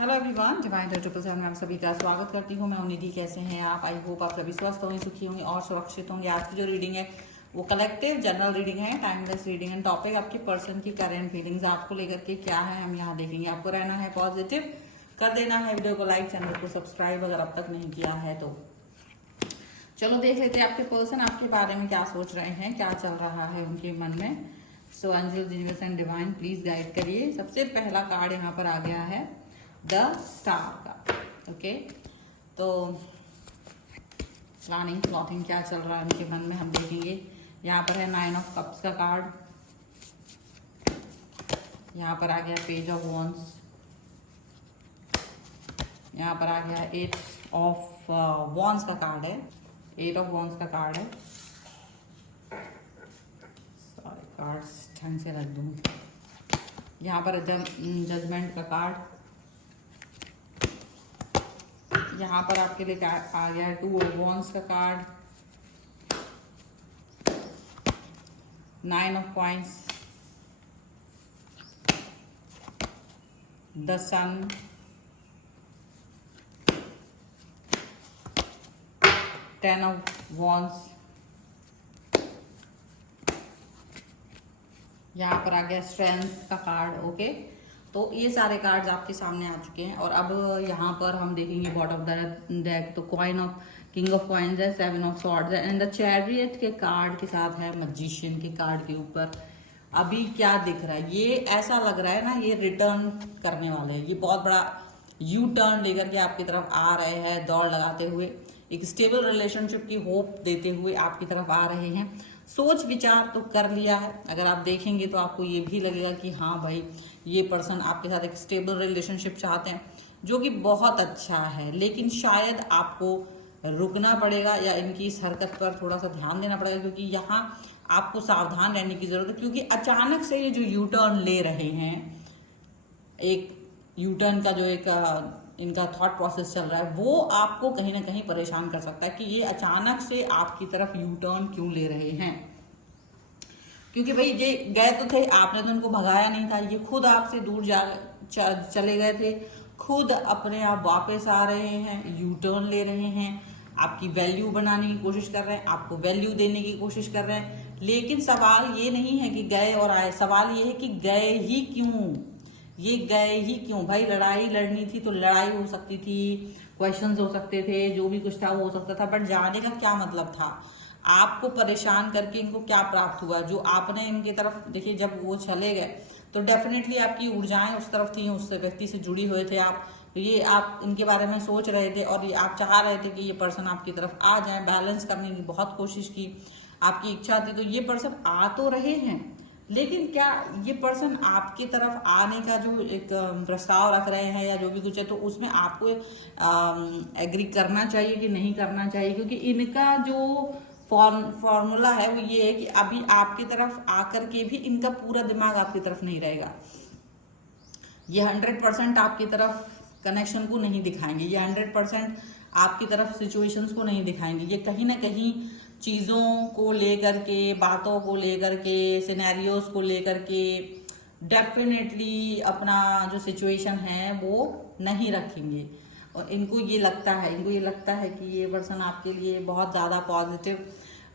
Hello everyone, divine 777 में आप सभी का स्वागत करती हूँ। मैं निधि। कैसे हैं आप? आई होप आप सभी स्वस्थ होंगे, सुखी होंगे और सुरक्षित होंगे। आज की जो रीडिंग है वो कलेक्टिव जनरल रीडिंग है, टाइमलेस रीडिंग एंड टॉपिक आपके पर्सन की करंट फीलिंग्स आपको लेकर के क्या है हम यहाँ देखेंगे। आपको रहना है पॉजिटिव, कर देना है वीडियो को लाइक, चैनल को सब्सक्राइब अगर अब तक नहीं किया है तो। चलो देख लेते हैं आपके पर्सन आपके बारे में क्या सोच रहे हैं, क्या चल रहा है उनके मन में। So angels, universe and divine please guide करिए। सबसे पहला कार्ड यहाँ पर आ गया है द स्टार का। ओके, तो प्लानिंग प्लॉटिंग क्या चल रहा है उनके मन में हम देखेंगे। यहाँ पर है 9 ऑफ कप्स का कार्ड, यहाँ पर आ गया पेज ऑफ वॉन्ड्स, यहाँ पर आ गया 8 ऑफ वॉन्ड्स का कार्ड है, 8 ऑफ वॉन्ड्स का कार्ड है। सारे कार्ड्स ढंग से रख दूँ। यहाँ पर जजमेंट का कार्ड, यहाँ पर आपके लिए आ गया है 2 ऑफ वॉन्ड्स का card, 9 of coins, the sun, 10 of wands, यहाँ पर आ गया स्ट्रेंथ का कार्ड। ओके, तो ये सारे कार्ड्स आपके सामने आ चुके हैं और अब यहाँ पर हम देखेंगे बॉटम ऑफ द डेक। तो queen of king of coins है, 7 ऑफ सॉर्ड्स है एंड द चैरियट के कार्ड के साथ है मैजिशियन के कार्ड के ऊपर। अभी क्या दिख रहा है, ये ऐसा लग रहा है ना, ये रिटर्न करने वाले हैं। ये बहुत बड़ा यू टर्न लेकर के आपकी तरफ आ रहे हैं, दौड़ लगाते हुए, एक स्टेबल रिलेशनशिप की होप देते हुए आपकी तरफ आ रहे हैं। सोच विचार तो कर लिया है। अगर आप देखेंगे तो आपको ये भी लगेगा कि हाँ भाई, ये पर्सन आपके साथ एक स्टेबल रिलेशनशिप चाहते हैं, जो कि बहुत अच्छा है। लेकिन शायद आपको रुकना पड़ेगा या इनकी इस हरकत पर थोड़ा सा ध्यान देना पड़ेगा, क्योंकि यहाँ आपको सावधान रहने की जरूरत है। क्योंकि अचानक से ये जो यू टर्न ले रहे हैं, एक यू टर्न का जो एक इनका थॉट प्रोसेस चल रहा है, वो आपको कहीं ना कहीं परेशान कर सकता है कि ये अचानक से आपकी तरफ यू टर्न क्यों ले रहे हैं। क्योंकि भाई ये गए तो थे, आपने तो उनको भगाया नहीं था, ये खुद आपसे दूर चले गए थे, खुद अपने आप वापस आ रहे हैं, यू टर्न ले रहे हैं, आपकी वैल्यू बनाने की कोशिश कर रहे हैं, आपको वैल्यू देने की कोशिश कर रहे हैं। लेकिन सवाल ये नहीं है कि गए और आए, सवाल ये है कि गए ही क्यों, ये गए ही क्यों। भाई लड़ाई लड़नी थी तो लड़ाई हो सकती थी, क्वेश्चंस हो सकते थे, जो भी कुछ था वो हो सकता था, बट जाने का क्या मतलब था? आपको परेशान करके इनको क्या प्राप्त हुआ? जो आपने इनकी तरफ देखिए, जब वो चले गए तो डेफिनेटली आपकी ऊर्जाएं उस तरफ थी, उस व्यक्ति से जुड़ी हुए थे आप, तो ये आप इनके बारे में सोच रहे थे और ये आप चाह रहे थे कि ये पर्सन आपकी तरफ आ जाए। बैलेंस करने की बहुत कोशिश की, आपकी इच्छा थी, तो ये पर्सन आ तो रहे हैं। लेकिन क्या ये पर्सन आपकी तरफ आने का जो एक प्रस्ताव रख रहे हैं या जो भी कुछ है, तो उसमें आपको एग्री करना चाहिए कि नहीं करना चाहिए? क्योंकि इनका जो फॉर्मूला है वो ये है कि अभी आपकी तरफ आकर के भी इनका पूरा दिमाग आपकी तरफ नहीं रहेगा। ये 100% आपकी तरफ कनेक्शन को नहीं दिखाएंगे, ये 100% आपकी तरफ सिचुएशंस को नहीं दिखाएंगे। ये कहीं ना कहीं चीज़ों को लेकर के, बातों को लेकर के, सिनेरियोज को लेकर के डेफिनेटली अपना जो सिचुएशन है वो नहीं रखेंगे। और इनको ये लगता है कि ये पर्सन आपके लिए बहुत ज़्यादा पॉजिटिव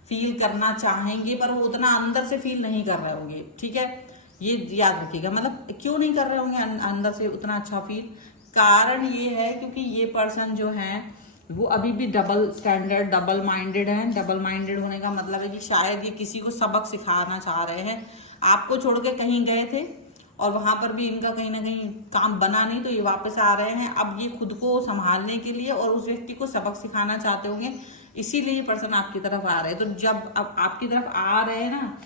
फील करना चाहेंगे, पर वो उतना अंदर से फील नहीं कर रहे होंगे। ठीक है, ये याद रखिएगा। मतलब क्यों नहीं कर रहे होंगे अंदर से उतना अच्छा फील? कारण ये है क्योंकि ये पर्सन जो है वो अभी भी डबल स्टैंडर्ड, डबल माइंडेड है। डबल माइंडेड होने का मतलब है कि शायद ये किसी को सबक सिखाना चाह रहे हैं। आपको छोड़ के कहीं गए थे और वहां पर भी इनका कहीं ना कहीं काम बना नहीं, तो ये वापस आ रहे हैं। अब ये खुद को संभालने के लिए और उस व्यक्ति को सबक सिखाना चाहते होंगे, इसीलिए ये पर्सन आपकी तरफ आ रहे हैं। तो जब अब आपकी तरफ आ रहे हैं ना,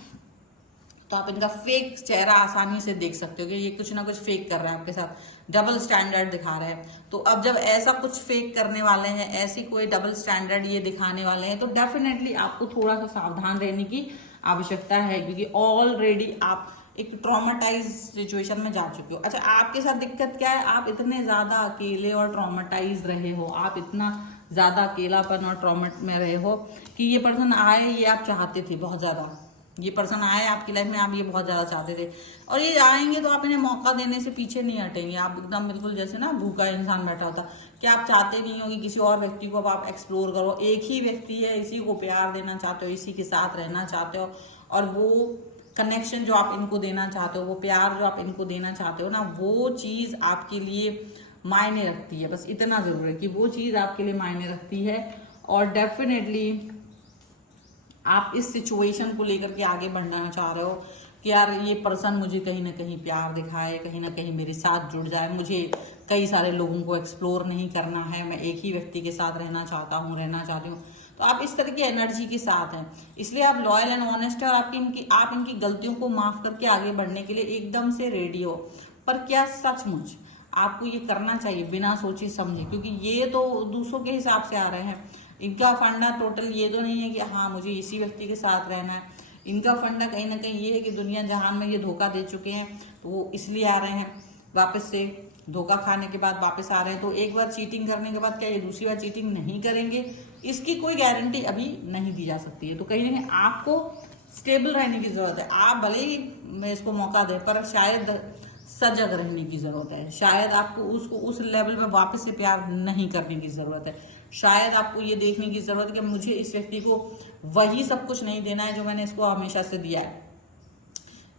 तो आप इनका फेक चेहरा आसानी से देख सकते हो कि ये कुछ ना कुछ फेक कर रहे हैं आपके साथ, डबल स्टैंडर्ड दिखा रहे हैं। तो अब जब ऐसा कुछ फेक करने वाले हैं, ऐसी कोई डबल स्टैंडर्ड ये दिखाने वाले हैं, तो डेफिनेटली आपको थोड़ा सा सावधान रहने की आवश्यकता है, क्योंकि ऑलरेडी आप एक ट्रॉमाटाइज सिचुएशन में जा चुके हो। अच्छा, आपके साथ दिक्कत क्या है? आप इतने ज्यादा अकेले और ट्रॉमाटाइज रहे हो, आप इतना ज्यादा अकेलापन और ट्रॉमा में रहे हो कि ये पर्सन आए, ये आप चाहते थे बहुत ज्यादा, ये पर्सन आए आपकी लाइफ में, आप ये बहुत ज्यादा चाहते थे, और ये आएंगे तो आप इन्हें मौका देने से पीछे नहीं हटेंगे। आप एकदम बिल्कुल जैसे ना भूखा इंसान बैठा होता, कि आप चाहते नहीं हो कि किसी और व्यक्ति को अब आप एक्सप्लोर करो। एक ही व्यक्ति है, इसी को प्यार देना चाहते हो, इसी के साथ रहना चाहते हो, और वो कनेक्शन जो आप इनको देना चाहते हो, वो प्यार जो आप इनको देना चाहते हो ना, वो चीज आपके लिए मायने रखती है। बस इतना जरूर है कि वो चीज आपके लिए मायने रखती है। और डेफिनेटली आप इस सिचुएशन को लेकर के आगे बढ़ना चाह रहे हो कि यार ये पर्सन मुझे कहीं ना कहीं प्यार दिखाए, कहीं ना कहीं मेरे साथ जुड़ जाए, मुझे कई सारे लोगों को एक्सप्लोर नहीं करना है, मैं एक ही व्यक्ति के साथ रहना चाहती हूँ। तो आप इस तरह की एनर्जी के साथ हैं, इसलिए आप लॉयल एंड ऑनेस्ट है, और आप इनकी गलतियों को माफ करके आगे बढ़ने के लिए एकदम से रेडी हो। पर क्या सचमुच आपको ये करना चाहिए बिना सोचे समझे? क्योंकि ये तो दूसरों के हिसाब से आ रहे हैं, इनका फंडा टोटल ये तो नहीं है कि हाँ मुझे इसी व्यक्ति के साथ रहना है। इनका फंडा कहीं ना कहीं ये है कि दुनिया जहान में ये धोखा दे चुके हैं, तो वो इसलिए आ रहे हैं वापस से। धोखा खाने के बाद वापस आ रहे हैं, तो एक बार चीटिंग करने के बाद क्या ये दूसरी बार चीटिंग नहीं करेंगे? इसकी कोई गारंटी अभी नहीं दी जा सकती है। तो कहीं ना कहीं आपको स्टेबल रहने की जरूरत है। आप भले ही मैं इसको मौका दे, पर शायद सजग रहने की जरूरत है। शायद आपको उसको उस लेवल पे वापस से प्यार नहीं करने की जरूरत है। शायद आपको ये देखने की जरूरत है कि मुझे इस व्यक्ति को वही सब कुछ नहीं देना है जो मैंने इसको हमेशा से दिया है,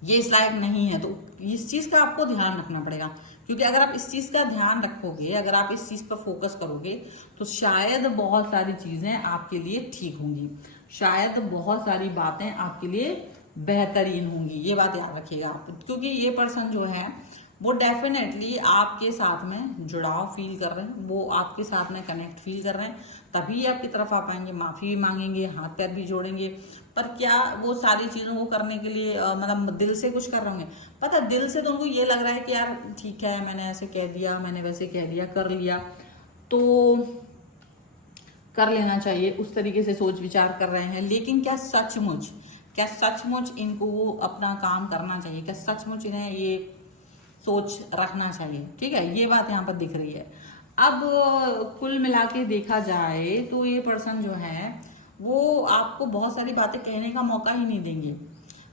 ये इस लायक नहीं है। तो इस चीज का आपको ध्यान रखना पड़ेगा, क्योंकि अगर आप इस चीज का ध्यान रखोगे, अगर आप इस चीज पर फोकस करोगे, तो शायद बहुत सारी चीजें आपके लिए ठीक होंगी, शायद बहुत सारी बातें आपके लिए बेहतरीन होंगी। ये बात याद रखिएगा आप, क्योंकि ये पर्सन जो है वो डेफिनेटली आपके साथ में जुड़ाव फील कर रहे हैं, वो आपके साथ में कनेक्ट फील कर रहे हैं, तभी आपकी तरफ आ पाएंगे, माफी भी मांगेंगे, हाथ पैर भी जोड़ेंगे। पर क्या वो सारी चीजों को करने के लिए मतलब दिल से कुछ कर रहे होंगे? पता है, दिल से तो उनको ये लग रहा है कि यार ठीक है, मैंने ऐसे कह दिया, मैंने वैसे कह दिया, कर लिया तो कर लेना चाहिए, उस तरीके से सोच विचार कर रहे हैं। लेकिन क्या सचमुच इनको वो अपना काम करना चाहिए? क्या सचमुच इन्हें ये सोच रखना चाहिए? ठीक है, ये बात यहाँ पर दिख रही है। अब कुल मिला के देखा जाए तो ये पर्सन जो है वो आपको बहुत सारी बातें कहने का मौका ही नहीं देंगे।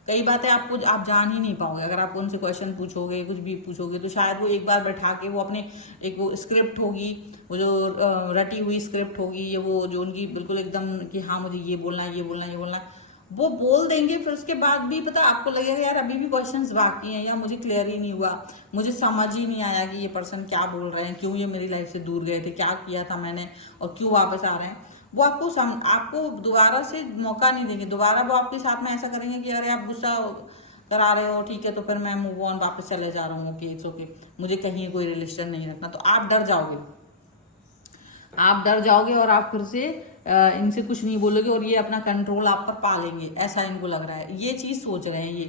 कई बातें आप जान ही नहीं पाओगे। अगर आप उनसे क्वेश्चन पूछोगे, कुछ भी पूछोगे, तो शायद वो एक बार बैठा के वो अपने एक वो स्क्रिप्ट होगी, वो जो रटी हुई स्क्रिप्ट होगी, ये वो जो उनकी बिल्कुल एकदम कि हाँ मुझे ये बोलना है, ये बोलना है, ये बोलना है, वो बोल देंगे। फिर उसके बाद भी पता आपको लगेगा यार अभी भी क्वेश्चंस बाकी हैं, या मुझे क्लियर ही नहीं हुआ, मुझे समझ ही नहीं आया कि ये पर्सन क्या बोल रहे हैं, क्यों ये मेरी लाइफ से दूर गए थे, क्या किया था मैंने और क्यों वापस आ रहे हैं। वो आपको दोबारा से मौका नहीं देंगे। दोबारा वो आपके साथ में ऐसा करेंगे कि अरे आप गुस्सा करा रहे हो, ठीक है तो फिर मैं मूव ऑन वापस चले जा रहा हूँ, ओके इट्स ओके, मुझे कहीं कोई रिलेशन नहीं रखना। तो आप डर जाओगे और आप फिर से इनसे कुछ नहीं बोलोगे, और ये अपना कंट्रोल आप पर पा लेंगे, ऐसा इनको लग रहा है। ये चीज सोच रहे हैं ये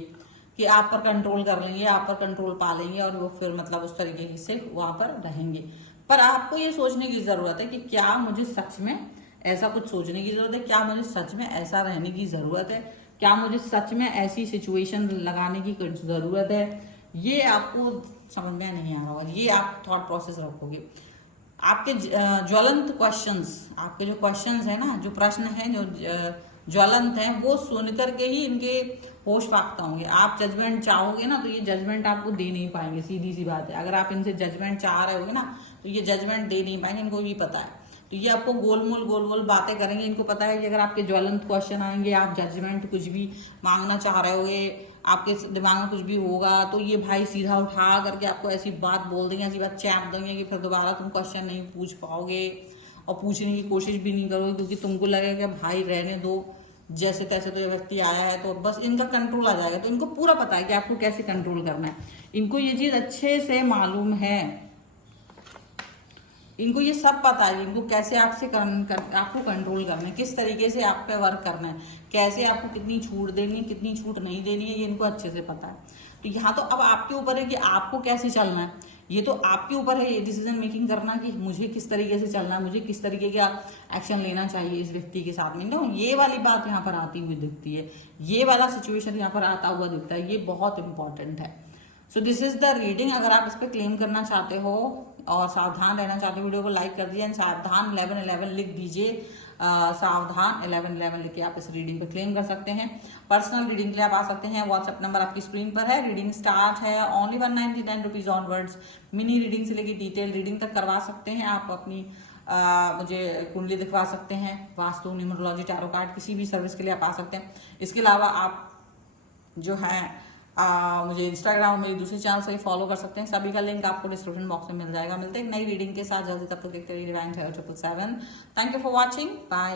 कि आप पर कंट्रोल कर लेंगे, आप पर कंट्रोल पा लेंगे, और वो फिर मतलब उस तरीके से वहां पर रहेंगे। पर आपको ये सोचने की जरूरत है कि क्या मुझे सच में ऐसा कुछ सोचने की जरूरत है, क्या मुझे सच में ऐसा रहने की जरूरत है, क्या मुझे सच में ऐसी सिचुएशन लगाने की जरूरत है। ये आपको समझ में नहीं आ रहा होगा, ये आप थॉट प्रोसेस रखोगे। आपके ज्वलंत क्वेश्चंस, आपके जो क्वेश्चंस है ना, जो प्रश्न है जो ज्वलंत है, वो सुन करके ही इनके होश फाख्ता होंगे। आप जजमेंट चाहोगे ना, तो ये जजमेंट आपको दे नहीं पाएंगे, सीधी सी बात है। अगर आप इनसे जजमेंट चाह रहे होगे ना, तो ये जजमेंट दे नहीं पाएंगे, इनको भी पता है। तो ये आपको गोल बातें करेंगे। इनको पता है कि अगर आपके ज्वलंत क्वेश्चन आएंगे, आप जजमेंट कुछ भी मांगना चाह रहे होगे, आपके दिमाग में कुछ भी होगा, तो ये भाई सीधा उठा करके आपको ऐसी बात बोल देंगे, ऐसी बात चैप देंगे कि फिर दोबारा तुम क्वेश्चन नहीं पूछ पाओगे, और पूछने की कोशिश भी नहीं करोगे, क्योंकि तुमको लगेगा भाई रहने दो, जैसे तैसे तो ये व्यक्ति आया है, तो बस इनका कंट्रोल आ जाएगा। तो इनको पूरा पता है कि आपको कैसे कंट्रोल करना है। इनको ये चीज अच्छे से मालूम है, इनको ये सब पता है इनको कैसे आपको कंट्रोल करना है, किस तरीके से आप पे वर्क करना है, कैसे आपको कितनी छूट देनी है, कितनी छूट नहीं देनी है, ये इनको अच्छे से पता है। तो यहाँ तो अब आपके ऊपर है कि आपको कैसे चलना है। ये तो आपके ऊपर है ये डिसीजन मेकिंग करना कि मुझे किस तरीके से चलना है, मुझे किस तरीके का एक्शन लेना चाहिए इस व्यक्ति के साथ में। नो, ये वाली बात यहाँ पर आती हुई दिखती है, ये वाला सिचुएशन यहाँ पर आता हुआ दिखता है, ये बहुत इंपॉर्टेंट है। So this is the reading. अगर आप इस पर क्लेम करना चाहते हो और सावधान रहना चाहते हो, वीडियो को लाइक कर दिया, सावधान 1111 लिख दीजिए। सावधान 1111 लिख के आप इस रीडिंग पे क्लेम कर सकते हैं। पर्सनल रीडिंग के लिए आप आ सकते हैं, व्हाट्सएप नंबर आपकी स्क्रीन पर है। रीडिंग स्टार्ट है only 199 rupees onwards. Mini reading से लेकर डिटेल रीडिंग तक करवा सकते हैं आप। अपनी मुझे कुंडली दिखवा सकते हैं, वास्तु, न्यूमरोलॉजी, टैरो कार्ड, किसी भी सर्विस के लिए आप आ सकते हैं। इसके अलावा आप जो है मुझे इंस्टाग्राम में दूसरे चैनल से फॉलो कर सकते हैं। सभी का लिंक आपको डिस्क्रिप्शन बॉक्स में मिल जाएगा। मिलते हैं एक नई रीडिंग के साथ जल्दी, तब तक देखते रहिए divine 777। Thank you for watching, bye.